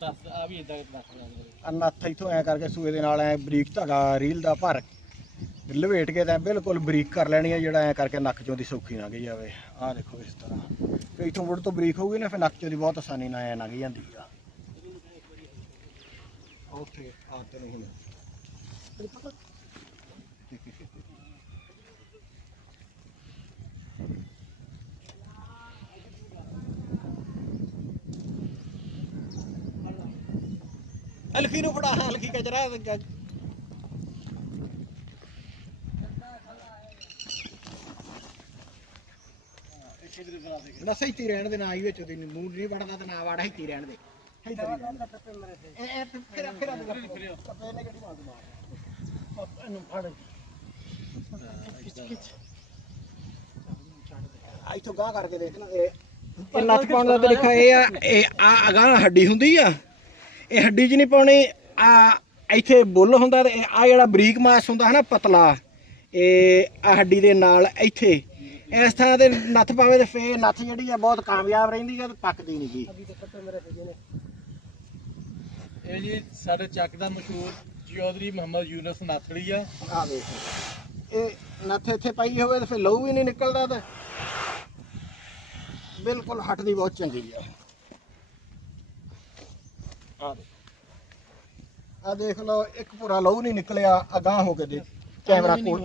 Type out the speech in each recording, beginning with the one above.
ਦੱਸ ਆ ਵੀ ਇਦਾਂ ਦੱਸ ਰਿਹਾ ਨੱਥ ਇੱਥੋਂ ਐ ਕਰਕੇ ਸੂਏ ਦੇ ਨਾਲ ਐ ਬਰੀਕ ਧਾਗਾ ਰੀਲ ਦਾ ਭਰ ਲਵੇਟ ਕੇ ਤਾਂ ਬਿਲਕੁਲ ਬਰੀਕ ਕਰ ਲੈਣੀ ਆ, ਜਿਹੜਾ ਐ ਕਰਕੇ ਨੱਕ ਚੋਂ ਦੀ ਸੌਖੀ ਲੰਘ ਜਾਵੇ। ਆਹ ਦੇਖੋ ਇਸ ਤਰ੍ਹਾਂ ਤੇ ਇੱਥੋਂ ਮੁੜ ਤੋਂ ਬਰੀਕ ਹੋਊਗੀ ਨਾ, ਫਿਰ ਨੱਕ ਚੋਂ ਦੀ ਬਹੁਤ ਆਸਾਨੀ ਨਾਲ ਐ ਲੰਘ ਜਾਂਦੀ ਆ। ਉੱਥੇ ਆ ਤੈਨੂੰ ਹੁਣ ਹਲਕੀ ਨੂੰ ਫੜਾ, ਹਲਕੀ ਕਚਰਾ ਬਸ ਇੱਥੇ ਰਹਿਣ ਦੇ, ਨਾ ਹੀ ਵਿੱਚ ਉਹਦੀ ਮੂੰਹ ਨਹੀਂ ਵੜਦਾ ਤੇ ਨਾ ਵੜ, ਇੱਥੇ ਰਹਿਣ ਦੇ। ਇੱਥੋਂ ਗਾਹ ਕਰਕੇ ਦੇਖ ਨਾ, ਇਹ ਨੱਥ ਪਾਉਣ ਦਾ ਤਰੀਕਾ ਇਹ ਆ, ਇਹ ਆ ਗਾਹ ਹੱਡੀ ਹੁੰਦੀ ਆ, ਇਹ ਹੱਡੀ 'ਚ ਨਹੀਂ ਪਾਉਣੀ, ਆ ਇੱਥੇ ਬੁੱਲ ਹੁੰਦਾ ਤੇ ਆ ਜਿਹੜਾ ਬਰੀਕ ਮਾਸ ਹੁੰਦਾ ਹੈ ਨਾ ਪਤਲਾ, ਇਹ ਆ ਹੱਡੀ ਦੇ ਨਾਲ ਇੱਥੇ ਇਸ ਤਰ੍ਹਾਂ ਦੇ ਨੱਥ ਪਾਵੇ ਤੇ ਫੇਰ ਨੱਥ ਜਿਹੜੀ ਆ ਬਹੁਤ ਕਾਮਯਾਬ ਰਹਿੰਦੀ ਆ ਤੇ ਪੱਕਦੀ ਨਹੀਂ ਜੀ। ਇਹ ਜੀ ਸਾਡੇ ਚੱਕ ਦਾ ਮਸ਼ਹੂਰ ਚੌਧਰੀ ਮੁਹੰਮਦ ਯੂਨਸ ਨਾਥੜੀ ਆ। ਆ ਵੇਖ ਇਹ ਨੱਥ ਇੱਥੇ ਪਾਈ ਹੋਵੇ ਤੇ ਫਿਰ ਲਹੂ ਵੀ ਨਹੀਂ ਨਿਕਲਦਾ ਤੇ ਬਿਲਕੁਲ ਹੱਟਦੀ ਬਹੁਤ ਚੰਗੀ ਆ। ਆ ਦੇਖ ਲਓ, ਇੱਕ ਪੂਰਾ ਲਹੂ ਨਹੀਂ ਨਿਕਲਿਆ, ਅਗਾਂਹ ਹੋ ਕੇ ਦੇ ਕੈਮਰਾ ਕੋਲ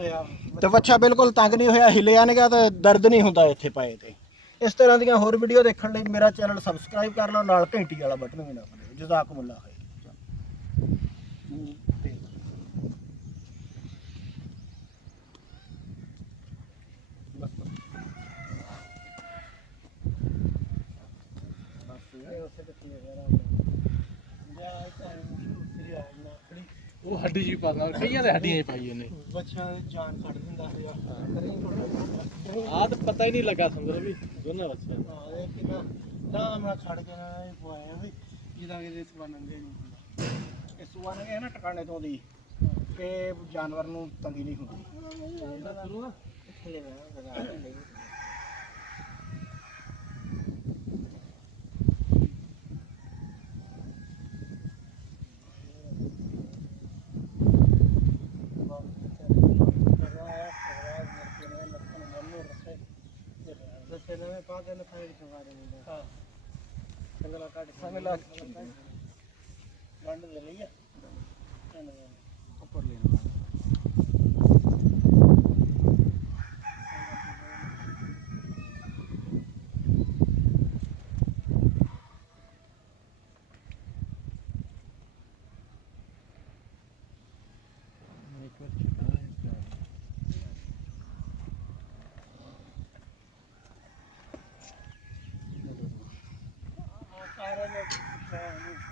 ਤੇ ਵੱਛਾ ਬਿਲਕੁਲ ਤੰਗ ਨਹੀਂ ਹੋਇਆ, ਹਿੱਲਿਆ ਨਹੀਂਗਾ ਤੇ ਦਰਦ ਨਹੀਂ ਹੁੰਦਾ ਇੱਥੇ ਪਾਏ ਤੇ। ਇਸ ਤਰ੍ਹਾਂ ਦੀਆਂ ਹੋਰ ਵੀਡੀਓ ਦੇਖਣ ਲਈ ਮੇਰਾ ਚੈਨਲ ਸਬਸਕ੍ਰਾਈਬ ਕਰ ਲਓ, ਨਾਲ ਘੰਟੀ ਵਾਲਾ ਬਟਨ ਵੀ ਦਬਾ ਦਿਓ। ਜਜ਼ਾਕੁਮੁੱਲਾਹ ਖੈਰ। ਉਹ ਹੱਡੀ ਜੀ ਪਾ ਨਾਲ ਕਈਆਂ ਦੇ ਹੱਡੀਆਂ ਹੀ ਪਾਈ ਉਹਨੇ, ਬੱਚਿਆਂ ਦੀ ਜਾਨ ਕੱਢ ਦਿੰਦਾ ਯਾਰ। ਆਹ ਤਾਂ ਪਤਾ ਹੀ ਨਹੀਂ ਲੱਗਾ ਸੰਦਰ ਵੀ ਦੋਨਾਂ ਬੱਚਿਆਂ ਨੂੰ। ਹਾਂ ਇਹ ਕਿੰਨਾ ਤਾਂ ਮੈਂ ਖੜ ਕੇ ਨਾ ਇਹ ਪਵਾਇਆ ਵੀ ਜਿਹਦਾ ਕਿ ਸਵਾਨਨ ਦੇ ਨਹੀਂ ਹੁੰਦਾ, ਇਹ ਸਵਾਨਨ ਇਹ ਨਾ ਟਿਕਾਣੇ ਤੋਂ ਦੀ ਕਿ ਜਾਨਵਰ ਨੂੰ ਤੰਗੀ ਨਹੀਂ ਹੁੰਦੀ। ਉੱਪਰ ਲੈਣਾ सारे लोग